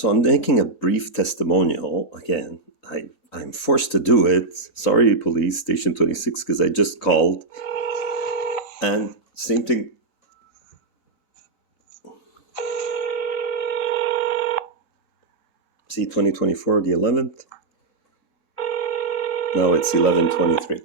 So I'm making a brief testimonial. Again, I'm forced to do it. Sorry, police, Station 26, because I just called. And same thing. See, 2024, the 11th. Now it's 11:23.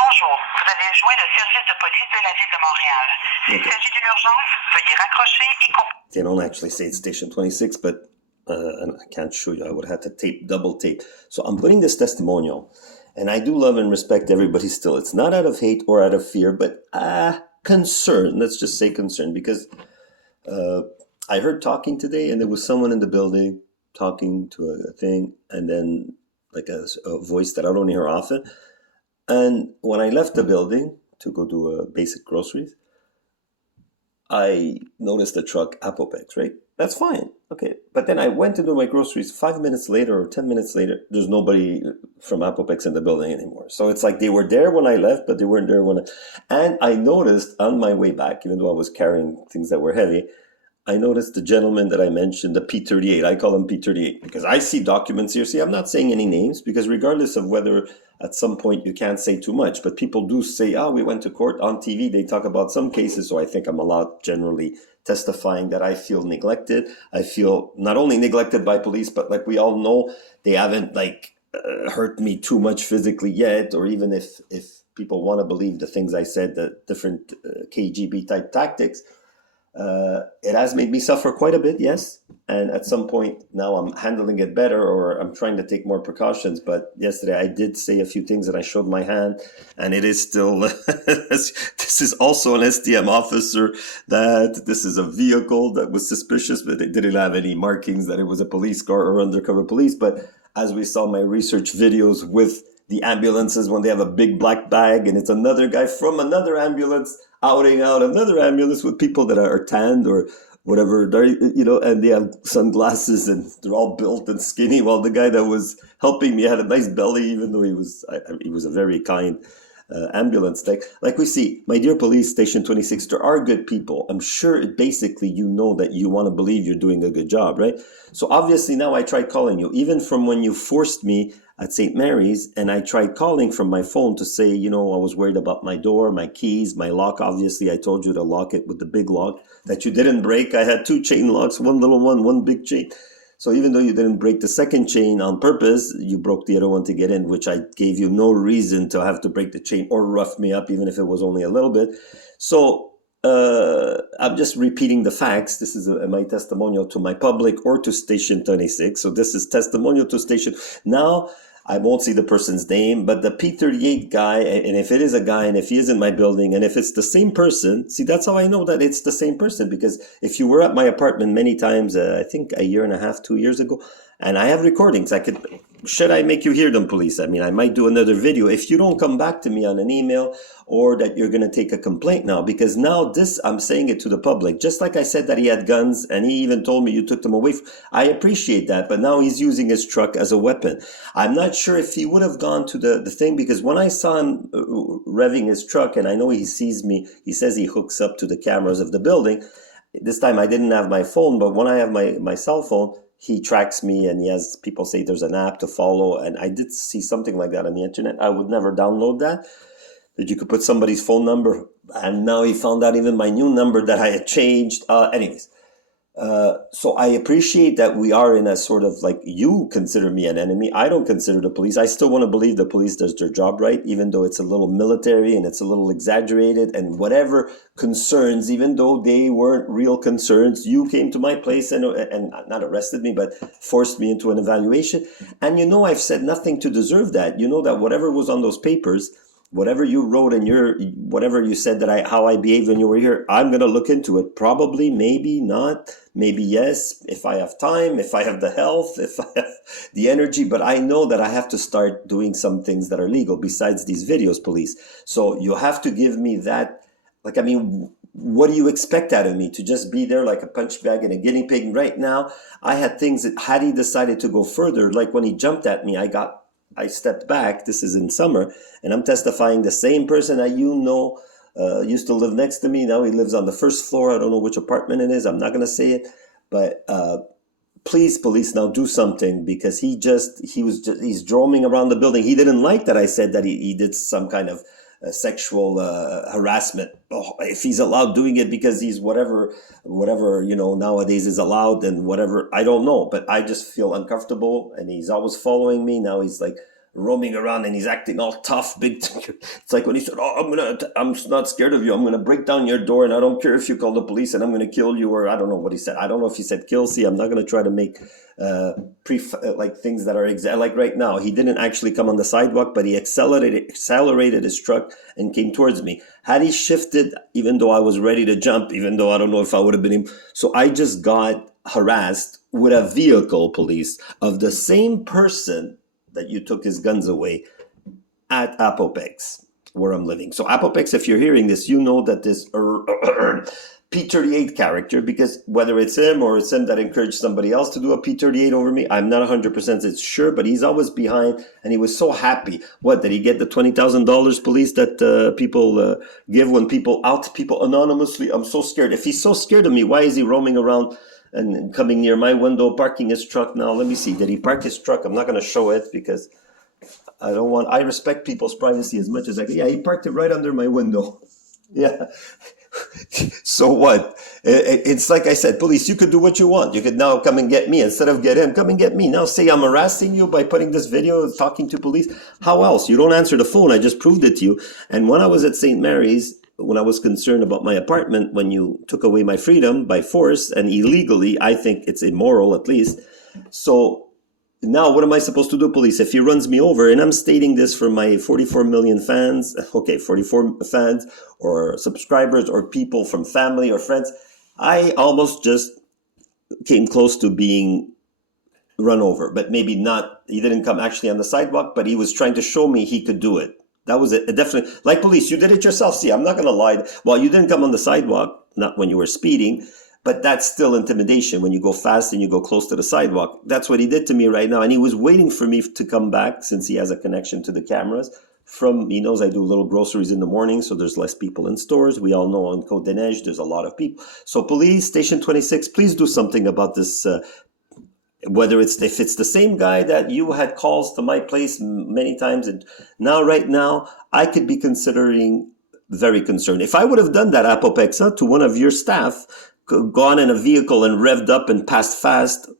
Bonjour, vous avez joint le service de police de la ville de Montréal. S'il s'agit d'une urgence, veuillez raccrocher et composer. They don't actually say it's Station 26, but and I can't show you. I would have to double tape. So I'm putting this testimonial, and I do love and respect everybody still. It's not out of hate or out of fear, but concern. Let's just say concern, because I heard talking today, and there was someone in the building talking to a thing, and then like a voice that I don't hear often. And when I left the building to go do basic groceries, I noticed the truck Apopex, right? That's fine. Okay. But then I went to do my groceries 5 minutes later or 10 minutes later. There's nobody from Apopex in the building anymore. So it's like they were there when I left, but they weren't there when and I noticed on my way back, even though I was carrying things that were heavy, I noticed the gentleman that I mentioned, the P38. I call him P38 because I see documents here. See, I'm not saying any names because regardless of whether at some point you can't say too much, but people do say, oh, we went to court on TV. They talk about some cases. So I think I'm allowed generally testifying that I feel neglected. I feel not only neglected by police, but like we all know, they haven't like hurt me too much physically yet. Or even if people want to believe the things I said, the different KGB type tactics, it has made me suffer quite a bit, yes. And at some point now I'm handling it better, or I'm trying to take more precautions. But yesterday I did say a few things and I showed my hand, and it is still, this is also an STM officer, that this is a vehicle that was suspicious, but it didn't have any markings that it was a police car or undercover police. But as we saw my research videos with the ambulances, when they have a big black bag and it's another guy from another ambulance outing out another ambulance with people that are tanned or whatever, you know, and they have sunglasses and they're all built and skinny, while the guy that was helping me had a nice belly, even though he was a very kind ambulance tech. Like we see, my dear police, Station 26, there are good people. I'm sure basically you know that you want to believe you're doing a good job, right? So obviously now I tried calling you, even from when you forced me at St. Mary's, and I tried calling from my phone to say, you know, I was worried about my door, my keys, my lock. Obviously, I told you to lock it with the big lock that you didn't break. I had 2 chain locks, one little one big chain. So even though you didn't break the second chain on purpose, you broke the other one to get in, which I gave you no reason to have to break the chain or rough me up, even if it was only a little bit. So I'm just repeating the facts. This is my testimonial to my public or to Station 26. So this is testimonial to Station. Now, I won't see the person's name, but the P38 guy, and if it is a guy, and if he is in my building, and if it's the same person, see, that's how I know that it's the same person. Because if you were at my apartment many times, I think a year and a half, 2 years ago, and I have recordings, should I make you hear them, police? I mean, I might do another video if you don't come back to me on an email, or that you're going to take a complaint now. Because now this, I'm saying it to the public, just like I said that he had guns, and he even told me you took them away. I appreciate that, but now he's using his truck as a weapon. I'm not sure if he would have gone to the thing, because when I saw him revving his truck, and I know he sees me, he says he hooks up to the cameras of the building. This time I didn't have my phone, but when I have my cell phone, he tracks me, and he has, people say there's an app to follow, and I did see something like that on the internet. I would never download that you could put somebody's phone number, and now he found out even my new number that I had changed. Anyways, so I appreciate that we are in a sort of like, you consider me an enemy. I don't consider the police. I still want to believe the police does their job right, even though it's a little military and it's a little exaggerated, and whatever concerns, even though they weren't real concerns, you came to my place and not arrested me, but forced me into an evaluation. And you know, I've said nothing to deserve that. You know that whatever was on those papers, whatever you wrote in whatever you said that how I behaved when you were here, I'm going to look into it. Probably, maybe not, maybe yes, if I have time, if I have the health, if I have the energy. But I know that I have to start doing some things that are legal besides these videos, police. So you have to give me that. Like, I mean, what do you expect out of me? To just be there like a punch bag and a guinea pig? Right now, I had things that, had he decided to go further, like when he jumped at me, I stepped back. This is in summer, and I'm testifying the same person that you know used to live next to me. Now he lives on the first floor. I don't know which apartment it is. I'm not going to say it, but please, police, now do something, because he's roaming around the building. He didn't like that I said that he did some kind of sexual harassment. Oh, if he's allowed doing it because he's whatever nowadays is allowed, and whatever, I don't know, but I just feel uncomfortable, and he's always following me. Now he's like roaming around and he's acting all tough, big. It's like when he said, "Oh, I'm not scared of you. I'm gonna break down your door, and I don't care if you call the police, and I'm gonna kill you," or I don't know what he said. I don't know if he said kill. See, I'm not gonna try to make like things that are like right now. He didn't actually come on the sidewalk, but he accelerated his truck and came towards me. Had he shifted, even though I was ready to jump, even though I don't know if I would have been him. So I just got harassed with a vehicle, police, of the same person that you took his guns away at Apopex, where I'm living. So Apopex, if you're hearing this, you know that this P38 character, because whether it's him or it's him that encouraged somebody else to do a P38 over me, I'm not 100% sure, but he's always behind, and he was so happy. What, did he get the $20,000, police, that people give when people out people anonymously? I'm so scared. If he's so scared of me, why is he roaming around and coming near my window, parking his truck? Now, let me see. Did he park his truck? I'm not going to show it because I respect people's privacy as much as I can. Yeah, he parked it right under my window. Yeah. So what? It's like I said, police, you could do what you want. You could now come and get me. Instead of get him, come and get me. Now say I'm harassing you by putting this video, talking to police. How else? You don't answer the phone. I just proved it to you. And when I was at St. Mary's, when I was concerned about my apartment, when you took away my freedom by force and illegally, I think it's immoral, at least. So now what am I supposed to do, police? If he runs me over, and I'm stating this for my 44 million fans, okay, 44 fans or subscribers or people from family or friends, I almost just came close to being run over, but maybe not. He didn't come actually on the sidewalk, but he was trying to show me he could do it. That was it. Definitely, like police, you did it yourself. See, I'm not going to lie. Well, you didn't come on the sidewalk, not when you were speeding, but that's still intimidation when you go fast and you go close to the sidewalk. That's what he did to me right now. And he was waiting for me to come back, since he has a connection to the cameras. He knows I do little groceries in the morning, so there's less people in stores. We all know on Côte des Neiges, there's a lot of people. So police, Station 26, please do something about this. Whether if it's the same guy that you had calls to my place many times, and right now, I could be considering very concerned. If I would have done that, Apopexa, to one of your staff, gone in a vehicle and revved up and passed fast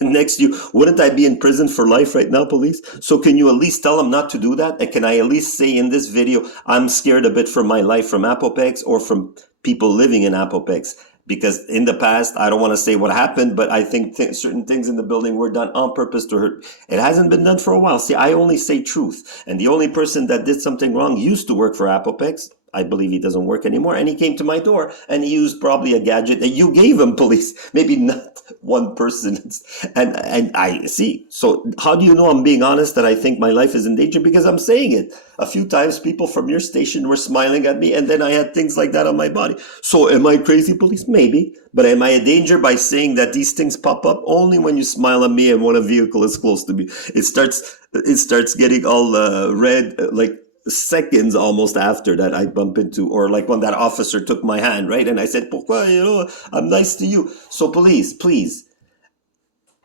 next to you, wouldn't I be in prison for life right now, police? So can you at least tell them not to do that? And can I at least say in this video, I'm scared a bit for my life from Apopex or from people living in Apopex? Because in the past, I don't want to say what happened, but I think certain things in the building were done on purpose to hurt. It hasn't been done for a while. See, I only say truth. And the only person that did something wrong used to work for Apopex. I believe he doesn't work anymore. And he came to my door and he used probably a gadget that you gave him, police. Maybe not one person. And I see. So how do you know I'm being honest, that I think my life is in danger? Because I'm saying it. A few times people from your station were smiling at me, and then I had things like that on my body. So am I crazy, police? Maybe. But am I a danger by saying that these things pop up only when you smile at me and when a vehicle is close to me? It starts getting all red, like seconds almost after that I bump into, or like when that officer took my hand, right? And I said, pourquoi, I'm nice to you. So police, please.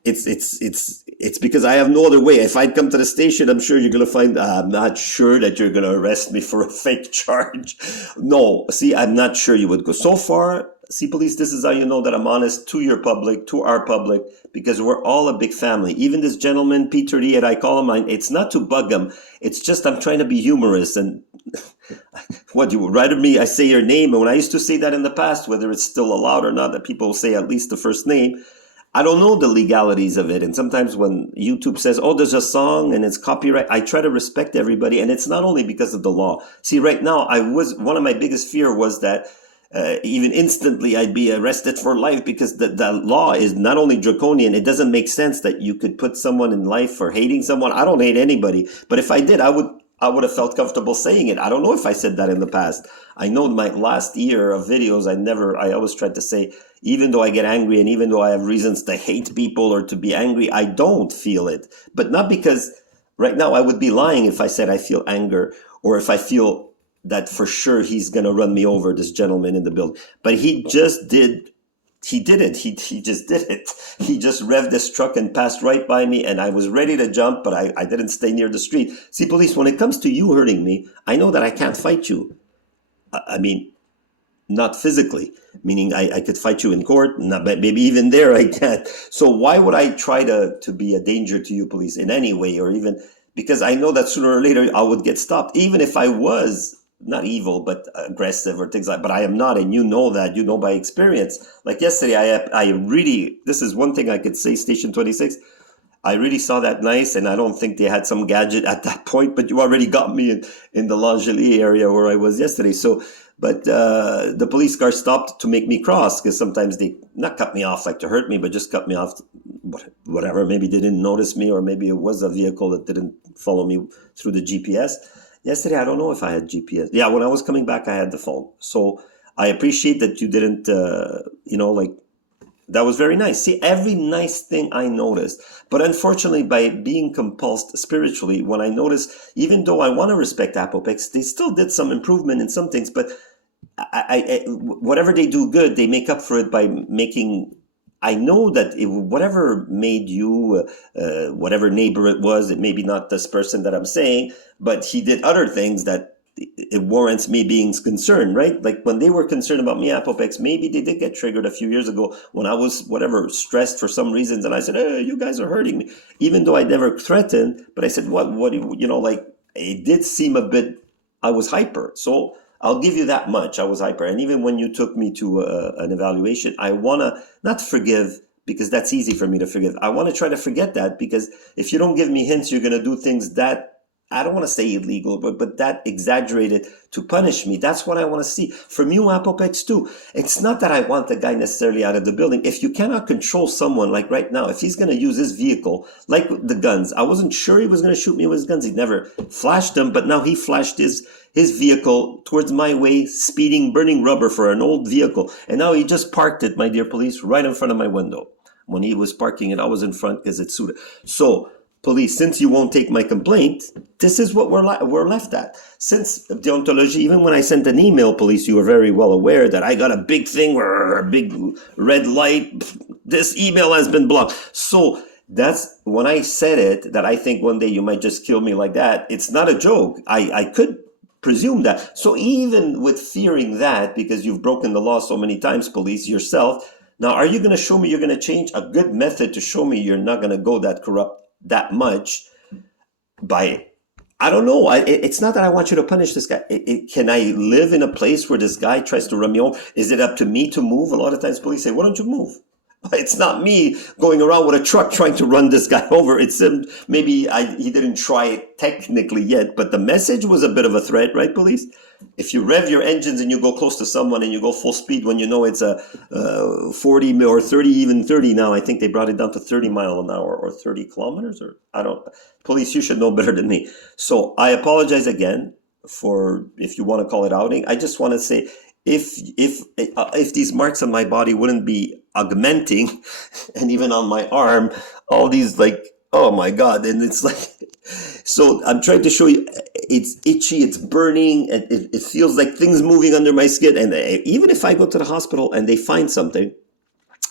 It's because I have no other way. If I'd come to the station, I'm sure you're going to find, I'm not sure that you're going to arrest me for a fake charge. No, see, I'm not sure you would go. So far, see, police, this is how you know that I'm honest to your public, to our public, because we're all a big family. Even this gentleman, P38, I call him, it's not to bug him. It's just I'm trying to be humorous. And what, you would rather me, I say your name. And when I used to say that in the past, whether it's still allowed or not, that people say at least the first name, I don't know the legalities of it. And sometimes when YouTube says, oh, there's a song and it's copyright, I try to respect everybody. And it's not only because of the law. See, right now, one of my biggest fear was that even instantly I'd be arrested for life, because the law is not only draconian, it doesn't make sense that you could put someone in life for hating someone. I don't hate anybody. But if I did, I would have felt comfortable saying it. I don't know if I said that in the past. I know in my last year of videos, I always tried to say, even though I get angry and even though I have reasons to hate people or to be angry, I don't feel it. But not because right now I would be lying if I said I feel anger, or if I feel that for sure he's going to run me over, this gentleman in the building. But he just didn't. He just did it. He just revved his truck and passed right by me, and I was ready to jump, but I didn't stay near the street. See, police, when it comes to you hurting me, I know that I can't fight you. I mean, not physically, meaning I could fight you in court, not, maybe even there I can't. So why would I try to be a danger to you, police, in any way, or even, because I know that sooner or later I would get stopped, even if I was not evil, but aggressive or things like, but I am not. And you know that, you know, by experience. Like yesterday, I really, this is one thing I could say, Station 26, I really saw that nice, and I don't think they had some gadget at that point, but you already got me in the L'Angely area where I was yesterday. So, but the police car stopped to make me cross, because sometimes they not cut me off like to hurt me, but just cut me off, whatever. Maybe they didn't notice me, or maybe it was a vehicle that didn't follow me through the GPS. Yesterday, I don't know if I had GPS. Yeah, when I was coming back, I had the phone. So I appreciate that you didn't, like, that was very nice. See, every nice thing I noticed. But unfortunately, by being compulsed spiritually, when I noticed, even though I want to respect Apopex, they still did some improvement in some things. But whatever they do good, they make up for it by making... I know that whatever made you, whatever neighbor it was, it may be not this person that I'm saying, but he did other things that it warrants me being concerned, right? Like when they were concerned about me, Apopex, maybe they did get triggered a few years ago when I was, stressed for some reasons. And I said, hey, you guys are hurting me. Even though I never threatened, but I said, it did seem a bit, I was hyper. So I'll give you that much. I was hyper. And even when you took me to an evaluation, I want to not forgive, because that's easy for me to forgive. I want to try to forget that, because if you don't give me hints, you're going to do things that, I don't want to say illegal, but that exaggerated to punish me. That's what I want to see. From you, Apopex, too. It's not that I want the guy necessarily out of the building. If you cannot control someone, like right now, if he's going to use his vehicle, like the guns, I wasn't sure he was going to shoot me with his guns. He never flashed them, but now he flashed his vehicle towards my way, speeding, burning rubber for an old vehicle. And now he just parked it, my dear police, right in front of my window. When he was parking it, I was in front because it suited. So, police, since you won't take my complaint, this is what we're left at. Since deontology, even when I sent an email, police, you were very well aware that I got a big thing, a big red light. This email has been blocked. So that's when I said it, that I think one day you might just kill me like that. It's not a joke. I could presume that. So even with fearing that, because you've broken the law so many times, police, yourself, now are you going to show me you're going to change? A good method to show me you're not going to go that corrupt that much by, I don't know. It's not that I want you to punish this guy. Can I live in a place where this guy tries to run me over? Is it up to me to move? A lot of times police say, why don't you move? It's not me going around with a truck trying to run this guy over. It's him. Maybe he didn't try it technically yet, but the message was a bit of a threat, right, police? If you rev your engines and you go close to someone and you go full speed when you know it's a 40 or 30, even 30 now, I think they brought it down to 30 mile an hour or 30 kilometers, or I don't, police, you should know better than me. So I apologize again for, if you want to call it outing. I just want to say, if these marks on my body wouldn't be augmenting, and even on my arm, all these, like, oh my God. And it's like, so I'm trying to show you, it's itchy, it's burning, and it feels like things moving under my skin. And even if I go to the hospital and they find something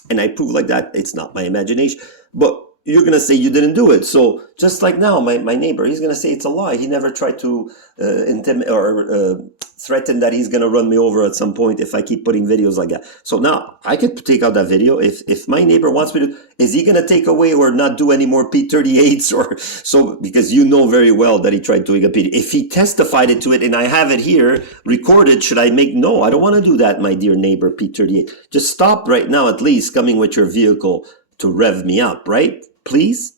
and I prove like that, it's not my imagination, but you're going to say you didn't do it. So just like now, my neighbor, he's going to say it's a lie. He never tried to intimidate or threaten that he's going to run me over at some point if I keep putting videos like that. So now I could take out that video. If my neighbor wants me to, is he going to take away or not do any more P38s or so? Because you know very well that he tried doing a P. If he testified it to it and I have it here recorded, should I make? No, I don't want to do that, my dear neighbor P38. Just stop right now, at least coming with your vehicle to rev me up, right? Please?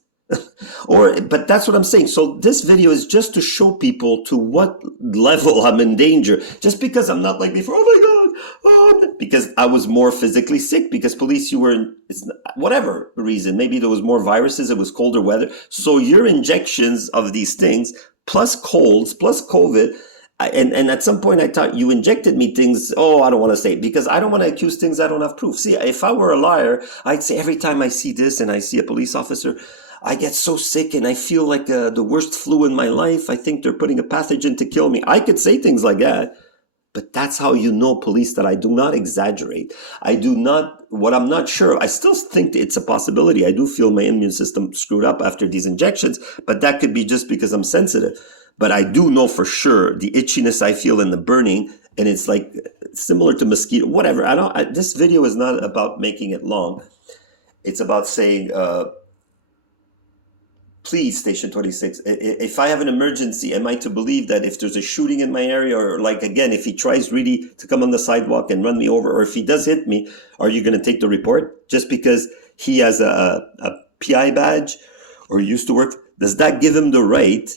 But that's what I'm saying. So this video is just to show people to what level I'm in danger. Just because I'm not like before, oh my God, because I was more physically sick, because police, you were, whatever reason, maybe there was more viruses, it was colder weather. So your injections of these things, plus colds, plus COVID, and at some point I thought you injected me things. Oh, I don't want to say it, because I don't want to accuse things I don't have proof. See, if I were a liar, I'd say every time I see this and I see a police officer, I get so sick and I feel like the worst flu in my life. I think they're putting a pathogen to kill me. I could say things like that. But that's how you know, police, that I do not exaggerate. I do not, what I'm not sure, I still think it's a possibility. I do feel my immune system screwed up after these injections, but that could be just because I'm sensitive. But I do know for sure the itchiness I feel and the burning, and it's like similar to mosquito, whatever. This video is not about making it long. It's about saying, please, Station 26, if I have an emergency, am I to believe that if there's a shooting in my area, or like, again, if he tries really to come on the sidewalk and run me over, or if he does hit me, are you going to take the report just because he has a PI badge or used to work? Does that give him the right?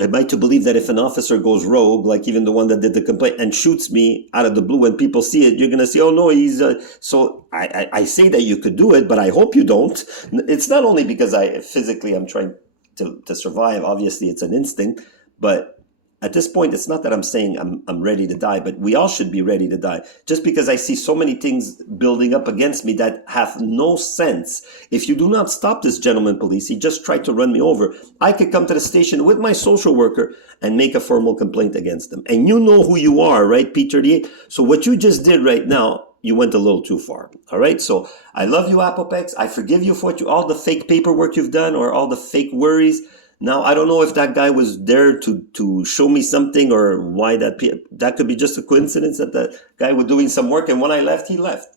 Am I to believe that if an officer goes rogue, like even the one that did the complaint, and shoots me out of the blue, when people see it, you're going to say, oh no, he's, so I say that you could do it, but I hope you don't. It's not only because I'm trying to survive. Obviously it's an instinct, but at this point, it's not that I'm saying I'm ready to die, but we all should be ready to die. Just because I see so many things building up against me that have no sense. If you do not stop this gentleman, police, he just tried to run me over, I could come to the station with my social worker and make a formal complaint against him. And you know who you are, right, P38? So what you just did right now, you went a little too far. All right. So I love you, Apopex. I forgive you for all the fake paperwork you've done, or all the fake worries. Now, I don't know if that guy was there to show me something, or why that could be just a coincidence that the guy was doing some work, and when I left, he left.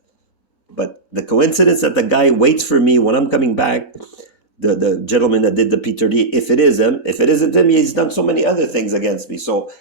But the coincidence that the guy waits for me when I'm coming back, the gentleman that did the P30, if it is him, if it isn't him, he's done so many other things against me. So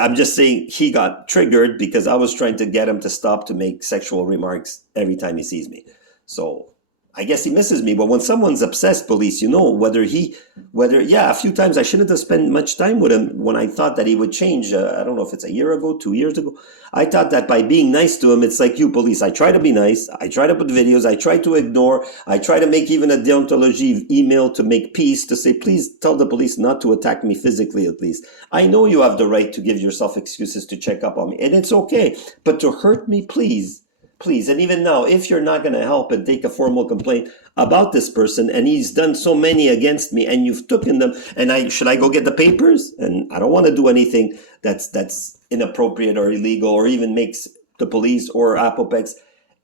I'm just saying he got triggered because I was trying to get him to stop to make sexual remarks every time he sees me. So I guess he misses me. But when someone's obsessed, police, you know, a few times I shouldn't have spent much time with him when I thought that he would change. I don't know if it's a year ago, 2 years ago. I thought that by being nice to him, it's like you, police. I try to be nice. I try to put videos. I try to ignore. I try to make even a deontology email to make peace, to say, please tell the police not to attack me physically, at least. I know you have the right to give yourself excuses to check up on me, and it's okay. But to hurt me, please. Please, and even now, if you're not going to help and take a formal complaint about this person, and he's done so many against me, and you've taken them, and should I go get the papers? And I don't want to do anything that's inappropriate or illegal, or even makes the police or Apopex.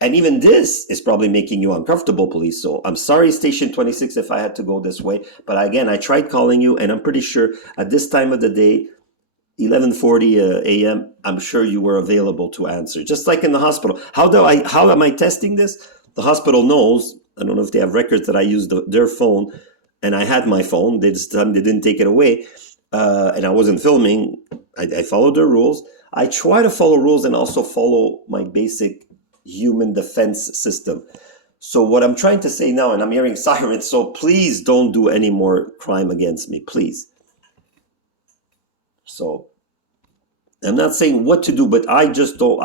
And even this is probably making you uncomfortable, police. So I'm sorry, Station 26, if I had to go this way. But again, I tried calling you, and I'm pretty sure at this time of the day, 11:40 a.m., I'm sure you were available to answer. Just like in the hospital. How am I testing this? The hospital knows. I don't know if they have records that I used their phone, and I had my phone. This time they didn't take it away, and I wasn't filming. I followed their rules. I try to follow rules and also follow my basic human defense system. So what I'm trying to say now, and I'm hearing sirens, so please don't do any more crime against me, please. So I'm not saying what to do, but I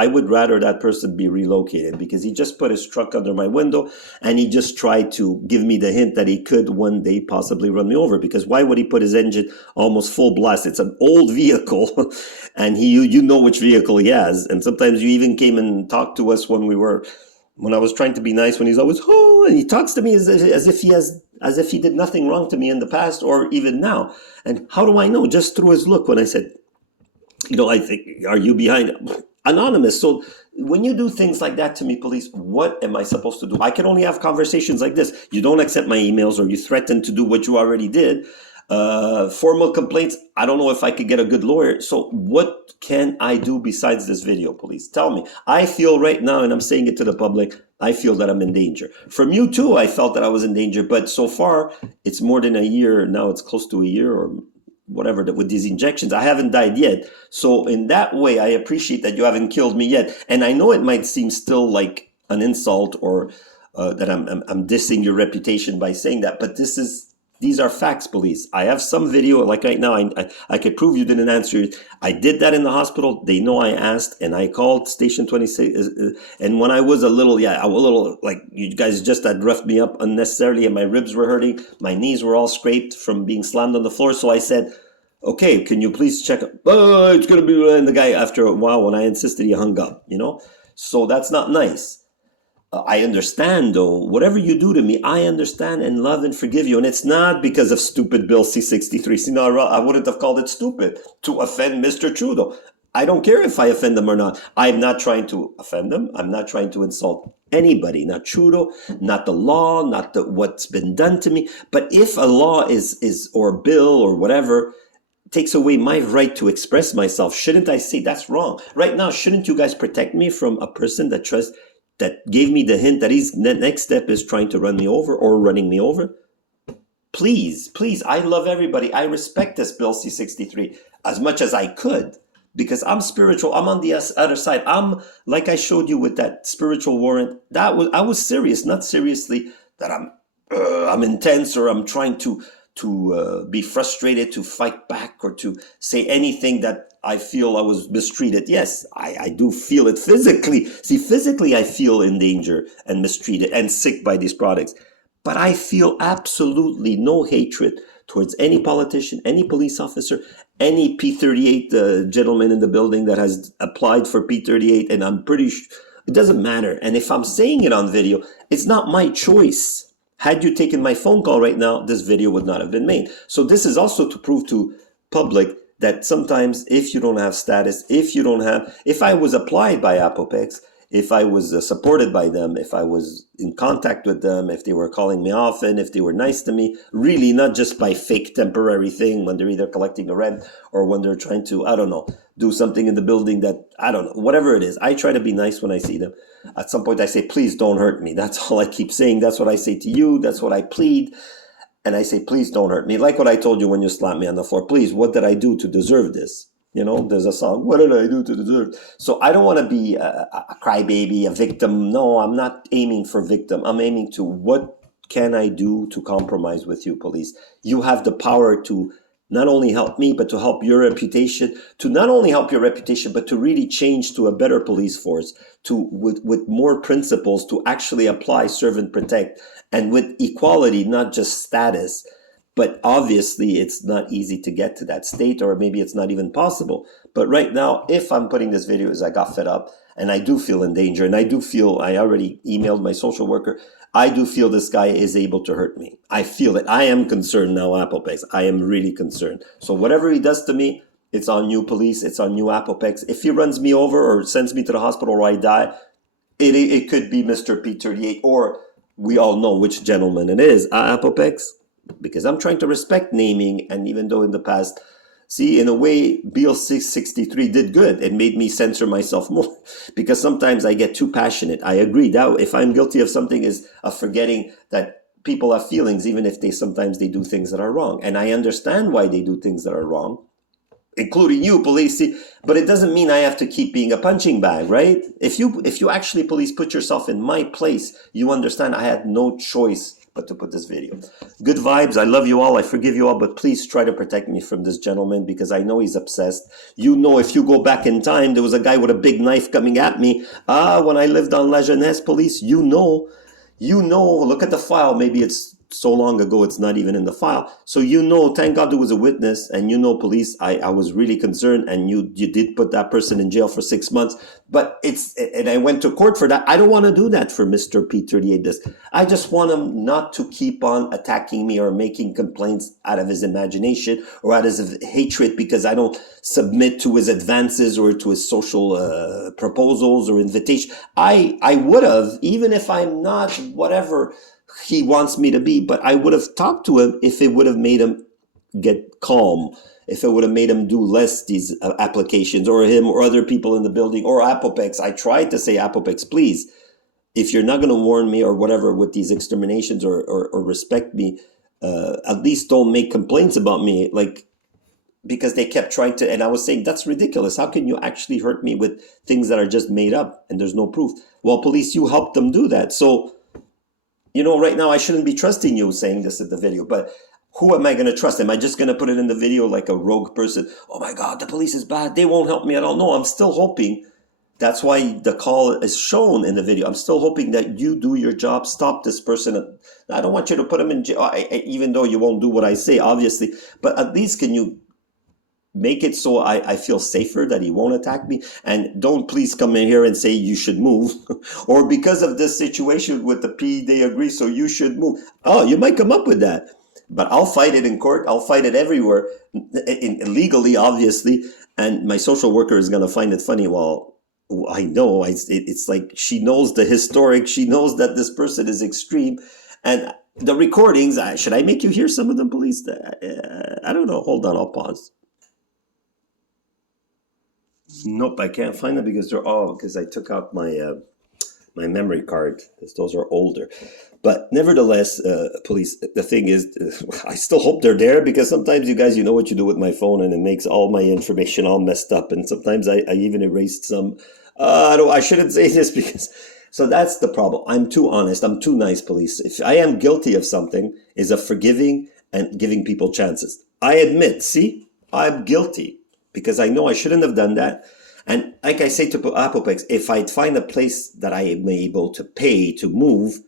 would rather that person be relocated, because he just put his truck under my window and he just tried to give me the hint that he could one day possibly run me over. Because why would he put his engine almost full blast? It's an old vehicle and you know which vehicle he has. And sometimes you even came and talked to us when I was trying to be nice, when he's always, oh, and he talks to me as if he did nothing wrong to me in the past or even now. And how do I know? Just through his look when I said, I think, are you behind? Anonymous. So when you do things like that to me, police, what am I supposed to do? I can only have conversations like this. You don't accept my emails, or you threaten to do what you already did. Formal complaints, I don't know if I could get a good lawyer. So what can I do besides this video, police? Tell me. I feel right now, and I'm saying it to the public, I feel that I'm in danger. From you too, I felt that I was in danger, but so far, it's more than a year. Now it's close to a year or whatever with these injections. I haven't died yet. So in that way, I appreciate that you haven't killed me yet. And I know it might seem still like an insult, or that I'm dissing your reputation by saying that, but these are facts, police. I have some video, like right now, I could prove you didn't answer it. I did that in the hospital. They know I asked, and I called Station 26. And when I was a little like, you guys just had roughed me up unnecessarily, and my ribs were hurting. My knees were all scraped from being slammed on the floor. So I said, okay, can you please check? Oh, it's going to be, and the guy, after a while, when I insisted, he hung up, So that's not nice. I understand, though. Whatever you do to me, I understand and love and forgive you. And it's not because of stupid Bill C-63. See, no, I wouldn't have called it stupid to offend Mr. Trudeau. I don't care if I offend them or not. I'm not trying to offend them. I'm not trying to insult anybody, not Trudeau, not the law, not what's been done to me. But if a law is or bill or whatever takes away my right to express myself, shouldn't I say that's wrong? Right now, shouldn't you guys protect me from a person that gave me the hint that his next step is trying to run me over or running me over? Please, I love everybody. I respect this Bill C-63 as much as I could because I'm spiritual. I'm on the other side. I'm, like I showed you with that spiritual warrant, I was serious, not seriously that I'm intense or I'm trying to be frustrated, to fight back or to say anything that I feel I was mistreated. Yes, I do feel it physically. See, physically I feel in danger and mistreated and sick by these products. But I feel absolutely no hatred towards any politician, any police officer, any P38 gentleman in the building that has applied for P38, and I'm pretty sure it doesn't matter. And if I'm saying it on video, it's not my choice. Had you taken my phone call right now, this video would not have been made. So this is also to prove to public that sometimes if you don't have status, if I was applied by Apopex, if I was supported by them, if I was in contact with them, if they were calling me often, if they were nice to me, really not just by fake temporary thing when they're either collecting the rent or when they're trying to, I don't know, do something in the building that, I don't know, whatever it is. I try to be nice when I see them. At some point I say, please don't hurt me. That's all I keep saying. That's what I say to you. That's what I plead. And I say, please don't hurt me. Like what I told you when you slapped me on the floor. Please, what did I do to deserve this? You know, there's a song, what did I do to deserve? So I don't want to be a crybaby, a victim. No, I'm not aiming for victim. I'm aiming to what can I do to compromise with you, police? You have the power to not only help me, but to help your reputation, to not only help your reputation, but to really change to a better police force, with more principles, to actually apply serve and protect, and with equality, not just status. But obviously, it's not easy to get to that state, or maybe it's not even possible. But right now, if I'm putting this video is I got fed up and I do feel in danger, and I do feel, I already emailed my social worker, I do feel this guy is able to hurt me. I feel it. I am concerned now, Apopex. I am really concerned. So whatever he does to me, it's on you, police. It's on you, Apopex. If he runs me over or sends me to the hospital or I die, it could be Mr. P38, or we all know which gentleman it is, Apopex. Because I'm trying to respect naming, and even though in the past, see, in a way, Bill 663 did good. It made me censor myself more because sometimes I get too passionate. I agree that if I'm guilty of something is of forgetting that people have feelings, even if sometimes they do things that are wrong. And I understand why they do things that are wrong, including you, police. But it doesn't mean I have to keep being a punching bag, right? If you actually, police, put yourself in my place, you understand I had no choice but to put this video. Good vibes. I love you all. I forgive you all, but please try to protect me from this gentleman because I know he's obsessed. You know, if you go back in time, there was a guy with a big knife coming at me. When I lived on La Jeunesse, police, you know, look at the file. Maybe it's so long ago, it's not even in the file. So you know, thank God there was a witness, and you know, police, I was really concerned, and you did put that person in jail for 6 months, but and I went to court for that. I don't want to do that for Mr. P38. I just want him not to keep on attacking me or making complaints out of his imagination or out of his hatred because I don't submit to his advances or to his social proposals or invitation. I would have, even if I'm not whatever he wants me to be, but I would have talked to him if it would have made him get calm, if it would have made him do less these applications, or him or other people in the building, or Apopex. I tried to say, Apopex, please, if you're not going to warn me or whatever with these exterminations or respect me, at least don't make complaints about me, like, because they kept trying to, and I was saying, that's ridiculous. How can you actually hurt me with things that are just made up and there's no proof? Well, police, you helped them do that. So, you know, right now I shouldn't be trusting you saying this in the video, but who am I going to trust? Am I just going to put it in the video like a rogue person? Oh my God, the police is bad. They won't help me at all. No, I'm still hoping. That's why the call is shown in the video. I'm still hoping that you do your job. Stop this person. I don't want you to put him in jail, even though you won't do what I say, obviously. But at least can you make it so I feel safer that he won't attack me. And don't please come in here and say you should move. Or because of this situation with the P, they agree, so you should move. Oh, you might come up with that. But I'll fight it in court. I'll fight it everywhere, legally, obviously. And my social worker is going to find it funny. Well, I know. It's like she knows the historic. She knows that this person is extreme. And the recordings, should I make you hear some of them, police? I don't know. Hold on, I'll pause. Nope, I can't find them because they're all, because I took out my my memory card, because those are older. But nevertheless, police, the thing is, I still hope they're there, because sometimes you guys, you know what you do with my phone, and it makes all my information all messed up. And sometimes I even erased some. I shouldn't say this because, so that's the problem. I'm too honest. I'm too nice, police. If I am guilty of something, is of forgiving and giving people chances. I admit, see, I'm guilty because I know I shouldn't have done that. And like I say to Apopex, if I find a place that I am able to pay to move,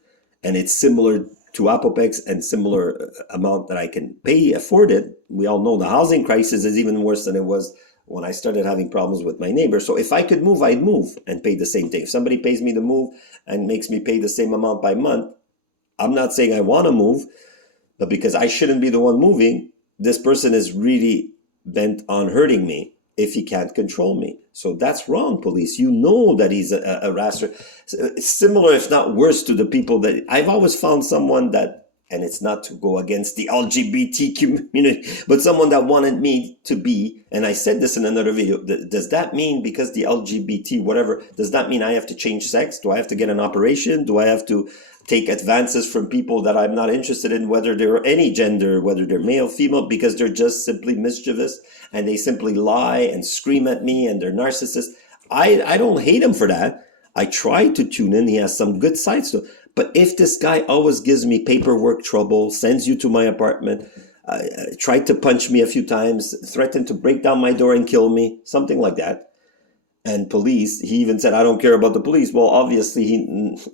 and it's similar to Apopex and similar amount that I can pay, afford it, we all know the housing crisis is even worse than it was when I started having problems with my neighbor. So if I could move, I'd move and pay the same thing. If somebody pays me to move and makes me pay the same amount by month, I'm not saying I want to move, but because I shouldn't be the one moving, this person is really bent on hurting me if he can't control me. So that's wrong, police. You know that he's a harasser. Similar, if not worse, to the people that I've always found someone that, and it's not to go against the LGBT community, but someone that wanted me to be, and I said this in another video, does that mean because the LGBT, whatever, does that mean I have to change sex? Do I have to get an operation? Do I have to take advances from people that I'm not interested in, whether they're any gender, whether they're male, female, because they're just simply mischievous and they simply lie and scream at me and they're narcissists? I don't hate him for that. I try to tune in. He has some good sides to it. But if this guy always gives me paperwork trouble, sends you to my apartment, tried to punch me a few times, threatened to break down my door and kill me, something like that, and police, he even said, I don't care about the police. Well, obviously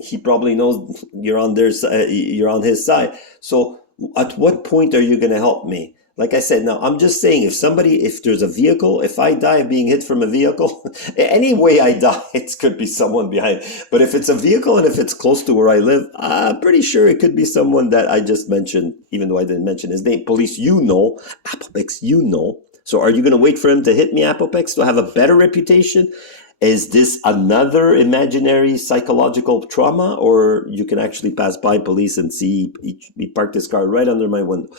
he probably knows you're on their side, you're on his side. So at what point are you going to help me? Like I said, now I'm just saying, if there's a vehicle, if I die of being hit from a vehicle, any way I die, it could be someone behind. But if it's a vehicle and if it's close to where I live, I'm pretty sure it could be someone that I just mentioned, even though I didn't mention his name. Police, you know, Apopex, you know. So are you going to wait for him to hit me, Apopex, to have a better reputation? Is this another imaginary psychological trauma? Or you can actually pass by, police, and see he parked his car right under my window?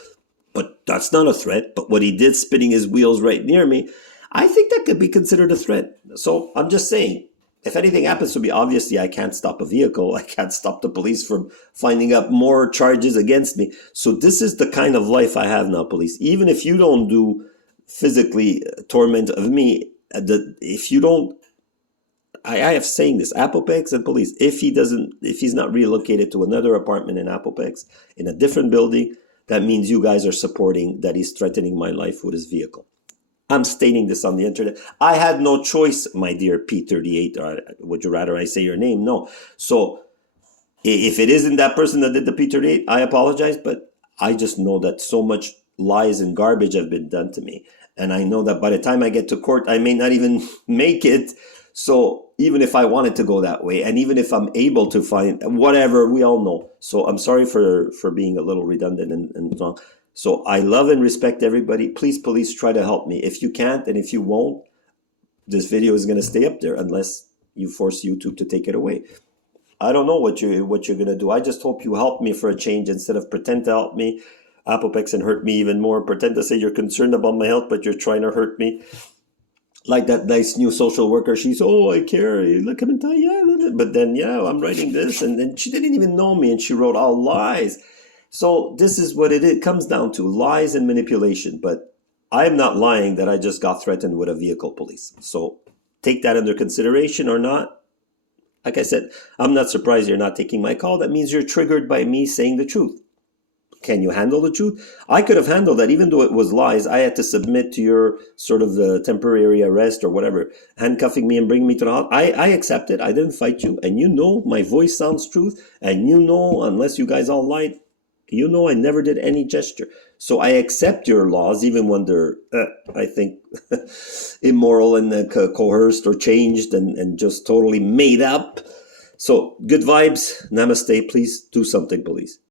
But that's not a threat. But what he did, spinning his wheels right near me, I think that could be considered a threat. So I'm just saying, if anything happens to me, obviously I can't stop a vehicle. I can't stop the police from finding out more charges against me. So this is the kind of life I have now, police. Even if you don't do physically torment of me, if you don't, I have saying this, Apopex and police, if he's not relocated to another apartment in Apopex, in a different building, that means you guys are supporting that he's threatening my life with his vehicle. I'm stating this on the internet. I had no choice, my dear P38, or would you rather I say your name? No. So if it isn't that person that did the P38, I apologize, but I just know that so much lies and garbage have been done to me. And I know that by the time I get to court, I may not even make it. So even if I wanted to go that way, and even if I'm able to find whatever, we all know. So I'm sorry for being a little redundant and wrong. So I love and respect everybody. Please, police, try to help me. If you can't and if you won't, this video is going to stay up there unless you force YouTube to take it away. I don't know what you're going to do. I just hope you help me for a change instead of pretend to help me, Apopex, and hurt me even more. Pretend to say you're concerned about my health, but you're trying to hurt me. Like that nice new social worker, she's, oh, I care, look, come and tell you, but then, yeah, I'm writing this, and then she didn't even know me, and she wrote all lies. So this is what it comes down to, lies and manipulation. But I'm not lying that I just got threatened with a vehicle, police. So take that under consideration or not. Like I said, I'm not surprised you're not taking my call. That means you're triggered by me saying the truth. Can you handle the truth? I could have handled that, even though it was lies. I had to submit to your sort of temporary arrest or whatever, handcuffing me and bringing me to the house. I accepted. I didn't fight you. And you know my voice sounds truth. And you know, unless you guys all lied, you know I never did any gesture. So I accept your laws, even when they're, I think, immoral and coerced or changed and just totally made up. So good vibes. Namaste. Please do something, police.